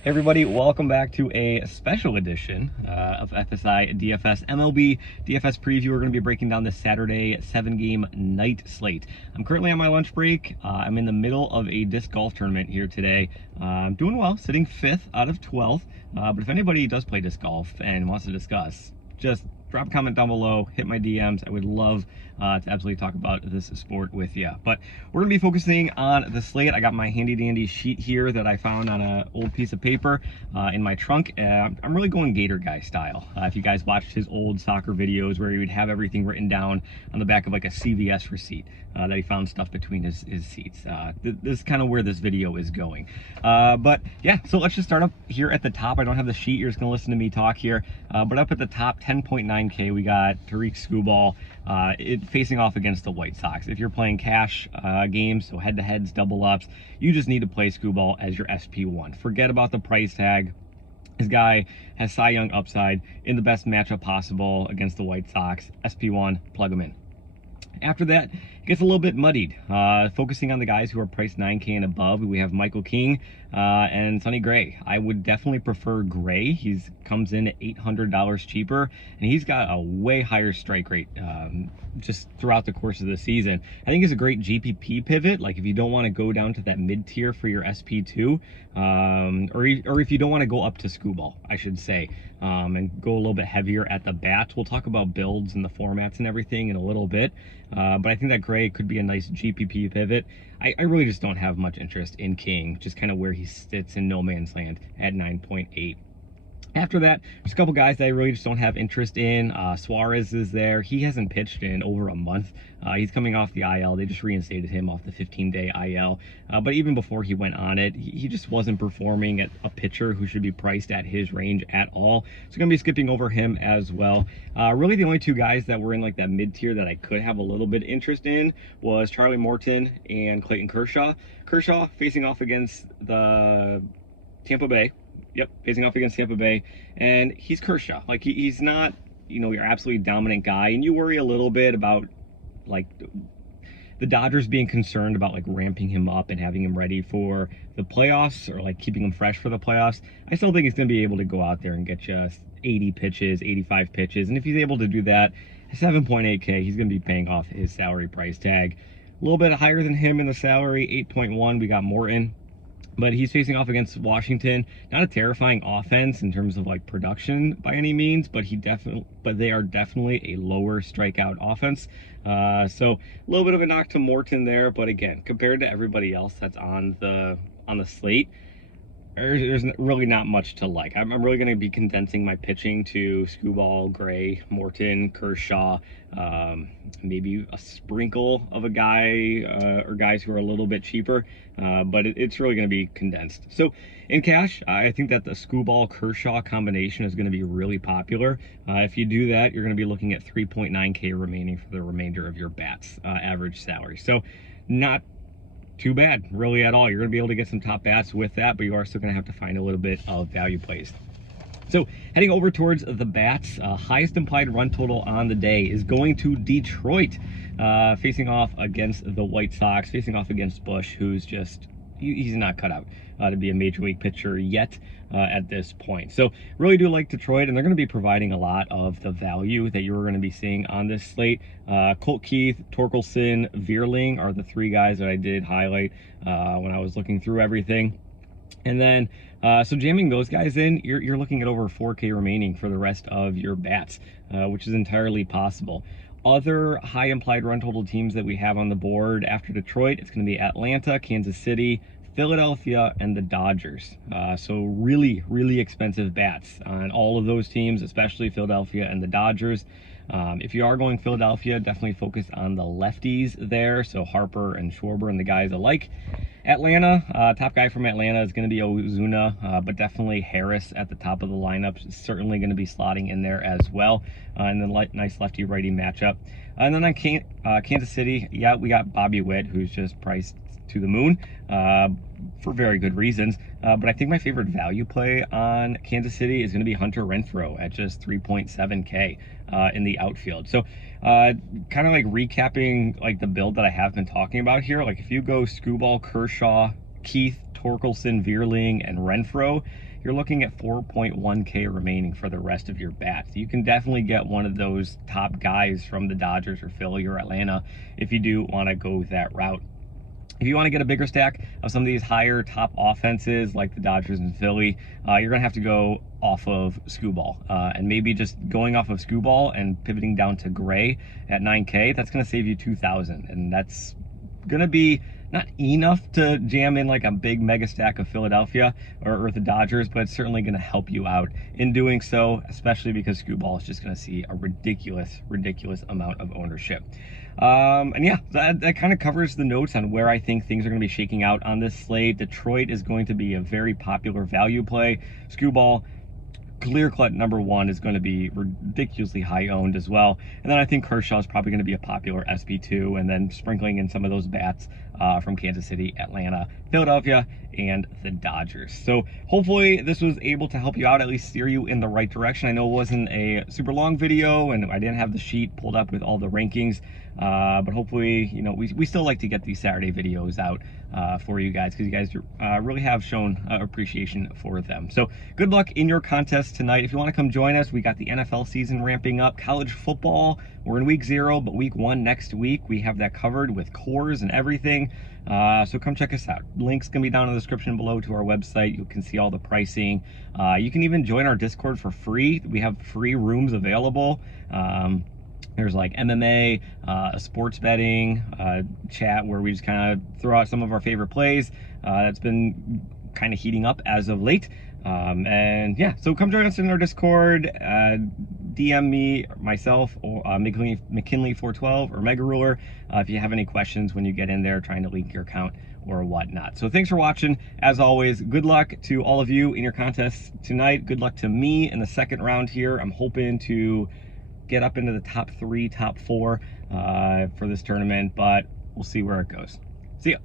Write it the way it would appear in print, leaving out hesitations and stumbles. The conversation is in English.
Hey everybody, welcome back to a special edition of FSi DFS MLB DFS preview. We're going to be breaking down this Saturday 7-game night slate. I'm currently on my lunch break. I'm in the middle of a disc golf tournament here today. I'm doing well, sitting 5th out of 12th. But if anybody does play disc golf and wants to discuss, just drop a comment down below, hit my DMs. I would love to absolutely talk about this sport with you. But we're gonna be focusing on the slate. I got my handy dandy sheet here that I found on an old piece of paper in my trunk. I'm really going Gator Guy style. If you guys watched his old soccer videos where he would have everything written down on the back of like a CVS receipt, that he found stuff between his seats. This is kind of where this video is going. But yeah, so let's just start up here at the top. I don't have the sheet, you're just gonna listen to me talk here. But up at the top, 10.9K, we got Tariq Skubal facing off against the White Sox. If you're playing cash games, so head-to-heads, double-ups, you just need to play Skubal as your SP1. Forget about the price tag. This guy has Cy Young upside in the best matchup possible against the White Sox. SP1, plug him in. After that, it gets a little bit muddied. Focusing on the guys who are priced 9K and above, we have Michael King and Sonny Gray. I would definitely prefer Gray. He comes in at $800 cheaper, and he's got a way higher strike rate just throughout the course of the season. I think it's a great GPP pivot, like if you don't want to go down to that mid-tier for your SP2, or if you don't want to go up to Skubal, I should say, and go a little bit heavier at the bats. We'll talk about builds and the formats and everything in a little bit, but I think that Gray could be a nice GPP pivot. I really just don't have much interest in King, just kind of where he sits in no man's land at 9.8. After that, there's a couple guys that I really just don't have interest in. Suarez is there. He hasn't pitched in over a month. He's coming off the IL. They just reinstated him off the 15-day IL. But even before he went on it, he just wasn't performing at a pitcher who should be priced at his range at all. So I'm going to be skipping over him as well. Really the only two guys that were in like that mid-tier that I could have a little bit interest in was Charlie Morton and Clayton Kershaw. Kershaw facing off against the Tampa Bay. Yep, facing off against Tampa Bay, and he's Kershaw. Like he's not, you know, your absolutely dominant guy, and you worry a little bit about like the Dodgers being concerned about like ramping him up and having him ready for the playoffs, or like keeping him fresh for the playoffs. I still think he's going to be able to go out there and get you 80 pitches, 85 pitches, and if he's able to do that, 7.8K, he's going to be paying off his salary price tag. A little bit higher than him in the salary, 8.1. We got Morton. But he's facing off against Washington. Not a terrifying offense in terms of like production by any means, but they are definitely a lower strikeout offense. So a little bit of a knock to Morton there, but again, compared to everybody else that's on the slate, there's really not much to like. I'm really going to be condensing my pitching to Skubal, Gray, Morton, Kershaw, maybe a sprinkle of a guy or guys who are a little bit cheaper, but it's really going to be condensed. So in cash, I think that the Skubal-Kershaw combination is going to be really popular. If you do that, you're going to be looking at 3.9K remaining for the remainder of your bats average salary. So not too bad really at all. You're going to be able to get some top bats with that, but you are still going to have to find a little bit of value plays. So heading over towards the bats, highest implied run total on the day is going to Detroit, facing off against the White Sox, facing off against Bush, who's just, he's not cut out to be a major league pitcher yet at this point. So really do like Detroit, and they're going to be providing a lot of the value that you're going to be seeing on this slate. Colt Keith, Torkelson, Vierling are the three guys that I did highlight when I was looking through everything. And then, so jamming those guys in, you're looking at over 4K remaining for the rest of your bats, which is entirely possible. Other high implied run total teams that we have on the board after Detroit, it's going to be Atlanta, Kansas City, Philadelphia, and the Dodgers. So really, really expensive bats on all of those teams, especially Philadelphia and the Dodgers. If you are going Philadelphia, definitely focus on the lefties there, so Harper and Schwarber and the guys alike. Atlanta, top guy from Atlanta is going to be Ozuna, but definitely Harris at the top of the lineup is certainly going to be slotting in there as well, and then nice lefty-righty matchup. And then on Kansas City, yeah, we got Bobby Witt, who's just priced to the moon for very good reasons. But I think my favorite value play on Kansas City is going to be Hunter Renfroe at just 3.7K in the outfield. So kind of like recapping like the build that I have been talking about here, like if you go Skubal, Kershaw, Keith, Torkelson, Vierling, and Renfroe, you're looking at 4.1K remaining for the rest of your bats. You can definitely get one of those top guys from the Dodgers or Philly or Atlanta if you do want to go that route. If you want to get a bigger stack of some of these higher top offenses like the Dodgers and Philly, you're going to have to go off of Skubal. And maybe just going off of Skubal and pivoting down to Gray at 9K, that's going to save you 2,000. And that's going to be not enough to jam in like a big mega stack of Philadelphia or the Dodgers, but it's certainly going to help you out in doing so, especially because Skubal is just going to see a ridiculous amount of ownership. And yeah, that kind of covers the notes on where I think things are going to be shaking out on this slate. Detroit is going to be a very popular value play. Skubal, clear-cut #1, is going to be ridiculously high owned as well. And then I think Kershaw is probably going to be a popular SP2, and then sprinkling in some of those bats from Kansas City, Atlanta, Philadelphia, and the Dodgers. So hopefully this was able to help you out, at least steer you in the right direction. I know it wasn't a super long video, and I didn't have the sheet pulled up with all the rankings, but hopefully, you know, we still like to get these Saturday videos out for you guys, because you guys really have shown appreciation for them. So good luck in your contest tonight. If you want to come join us, we got the NFL season ramping up. College football, we're in week 0, but week 1 next week, we have that covered with cores and everything. So come check us out. Link's gonna be down in the description below to our website. You can see all the pricing. You can even join our Discord for free. We have free rooms available. There's like MMA, a sports betting chat where we just kind of throw out some of our favorite plays. That's been kind of heating up as of late. And yeah, so come join us in our Discord. DM me, myself, or McKinley412 or Mega Ruler if you have any questions when you get in there trying to link your account or whatnot. So thanks for watching. As always, good luck to all of you in your contests tonight. Good luck to me in the second round here. I'm hoping to get up into the top 3, top 4 for this tournament, but we'll see where it goes. See ya.